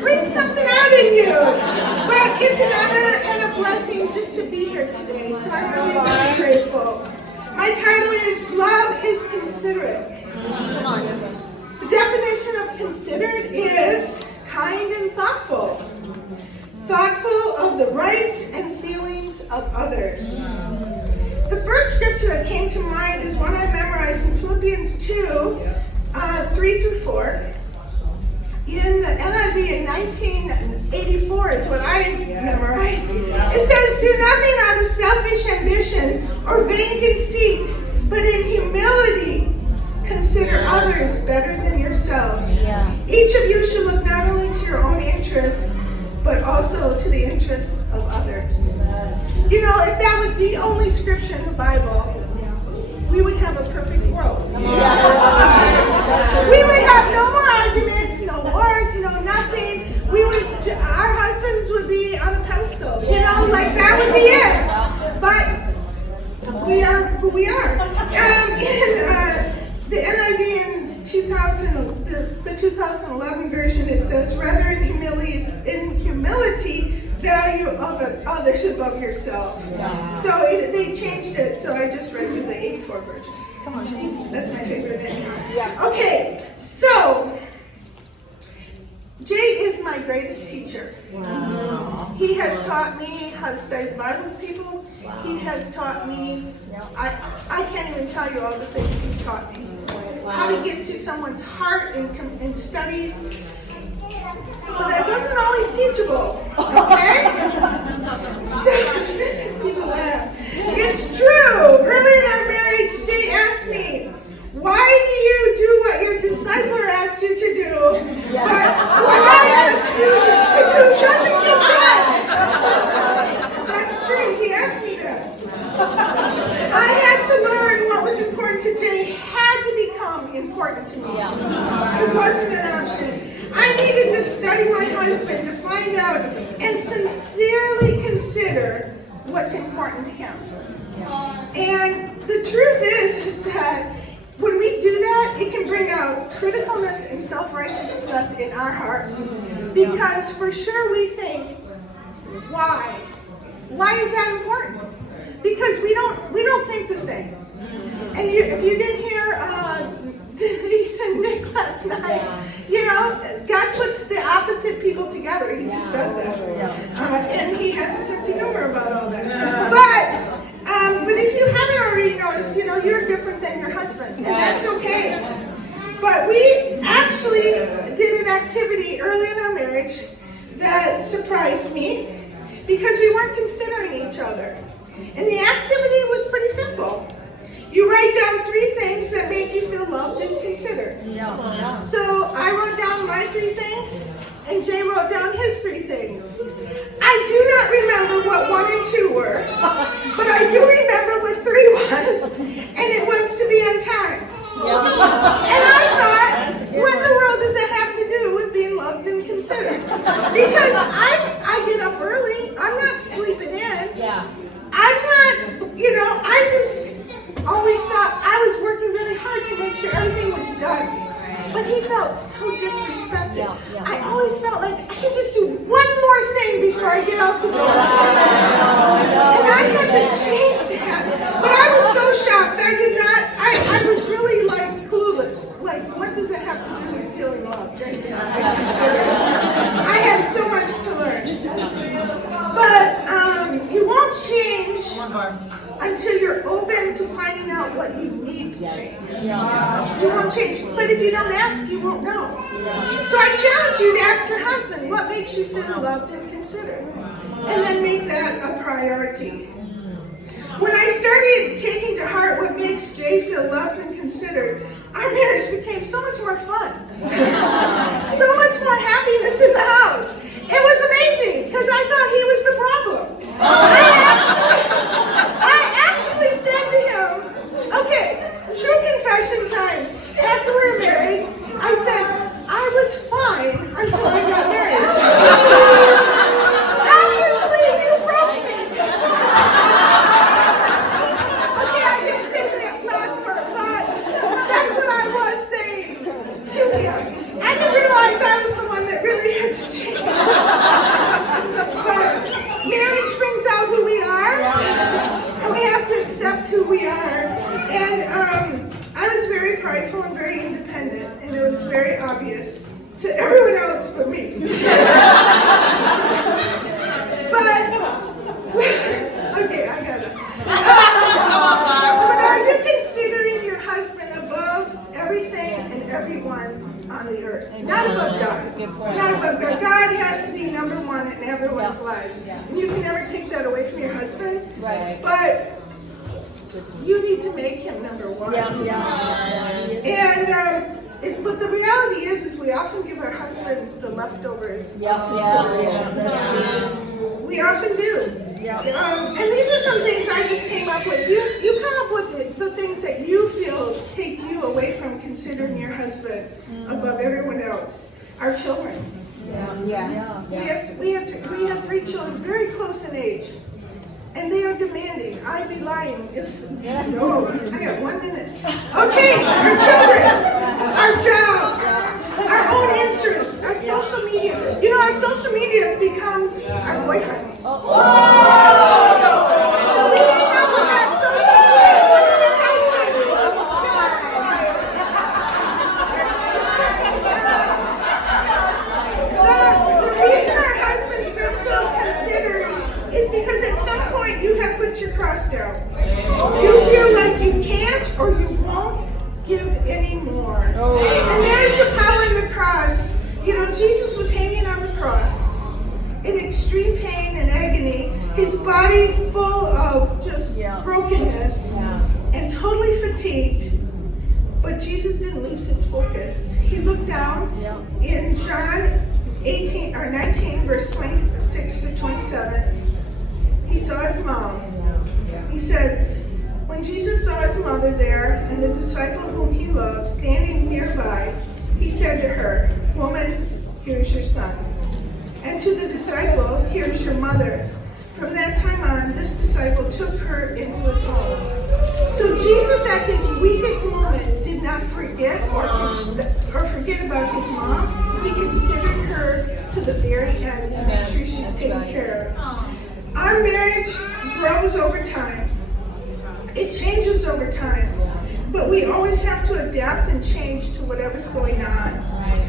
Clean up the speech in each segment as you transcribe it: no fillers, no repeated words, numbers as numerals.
bring something out in you. But it's an honor and a blessing just to be here today. So I'm really, really grateful. My title is Love is Considerate. The definition of considerate is kind and thoughtful. Thoughtful of the rights and feelings of others. The first scripture that came to mind is one I memorized in Philippians 2, 3 through 4. In the NIV in 1984 is what I memorized. It says, "Do nothing out of selfish ambition or vain conceit, but in humility consider others better than yourself. Each of you should look not only to your own interests, but also to the interests of others." You know, if that was the only scripture in the Bible, we would have a perfect world. We would have no more arguments, no wars, nothing. Our husbands would be on a pedestal, like that would be it. But we are who we are. In the NIV in 2011 version, it says, "Rather in humility, value others above yourself." So they changed it, so I just read you the 84 version. Come on, that's my favorite name. Okay, so Jay is my greatest teacher. Wow. He has taught me how to study the Bible with people. He has taught me, I can't even tell you all the things he's taught me. How to get to someone's heart in studies. But I wasn't always teachable, okay? So, people laugh. It's true. Early in our marriage, Jay asked me, "Why do you do what your discipler asked you to do, but what I ask you to do doesn't get done?" That's true. He asked me that. I had to learn what was important to Jay had to become important to me. It wasn't an option. I needed to study my husband to find out and sincerely consider what's important to him. And the truth is that when we do that, it can bring out criticalness and self-righteousness in our hearts. Because for sure we think, why? Why is that important? Because we don't think the same. And if you didn't hear Denise and Nick last night, God puts the opposite people together. He just does that. And he has a sense of humor about all that. But if you haven't already noticed, you're different than your husband. And that's okay. But we actually did an activity early in our marriage that surprised me because we weren't considering each other. And the activity was pretty simple. You write down 3 things that make you feel loved and considered. So I wrote down my 3 things, and Jay wrote down his 3 things. I do not remember what 1 and 2 were, but I do remember what 3 was, and it was to be on time. And I thought, what in the world does that have to do with being loved and considered? Because I get up early. I'm not sleeping in. I'm not, I just always thought I was working really hard to make sure everything was done. But he felt so disrespected. I always felt like I could just do one more thing before I get out the door. And I had to change that. But I was so shocked. I was really clueless. What does that have to do with feeling loved? I had so much to learn. But you won't change until you're open to finding out what you need to change. You won't change. But if you don't ask, you won't know. So I challenge you to ask your husband what makes you feel loved and considered. And then make that a priority. When I started taking to heart what makes Jay feel loved and considered, our marriage became so much more fun. So much more happiness in the house. It was amazing because I thought he was the problem. I actually said to him, okay, true confession time. After we were married, I said, I was fine until I got married. Obviously, you broke me. Okay, I didn't say that last part, but that's what I was saying to him. I didn't realize I was the one that really had to change. very obvious to everyone else but me. But, okay, I got it. But are you considering your husband above everything and everyone on the earth? Not above God. Not above God. God has to be number one in everyone's lives. And you can never take that away from your husband. Right. But you need to make him number one. And but the reality is we often give our husbands the leftovers. Yes. We often do. And these are some things I just came up with. You come up with the things that you feel take you away from considering your husband above everyone else. Our children. We have 3 children, very close in age. And they are demanding. I'd be lying if no. I got 1 minute. Okay, our children, our jobs, our own interests, our social media. You know, our social media becomes our boyfriends. We hang out with that social media with our husbands. The reason our husbands don't feel considered is because at some point you have put your cross down. You feel like you can't or you won't give any more. And there's the power in the cross. You know, Jesus was hanging on the cross in extreme pain and agony, his body full of just brokenness and totally fatigued. But Jesus didn't lose his focus. He looked down in John 19, verse 26 to 27. He saw his mom. He said, when Jesus saw his mother there and the disciple whom he loved standing nearby, he said to her, "Woman, here's your son." And to the disciple, "Here's your mother." From that time on, this disciple took her into his home. So Jesus, at his weakest moment, did not forget or forget about his mom. He considered her to the very end to make sure she's taken care of. Our marriage grows over time. It changes over time. But we always have to adapt and change to whatever's going on.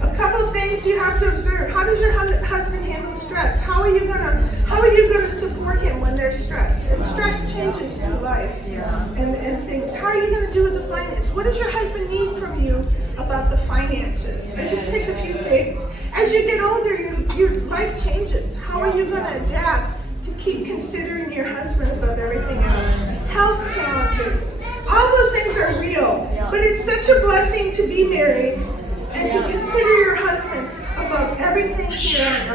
A couple of things you have to observe. How does your husband handle stress? How are you gonna support him when there's stress? And stress changes through life and things. How are you gonna do with the finance? What does your husband need from you about the finances? I just picked a few things. As you get older, your life changes. How are you gonna adapt to keep considering your husband above everything else? Health challenges. All those things are real, but it's such a blessing to be married and to consider your husband above everything here on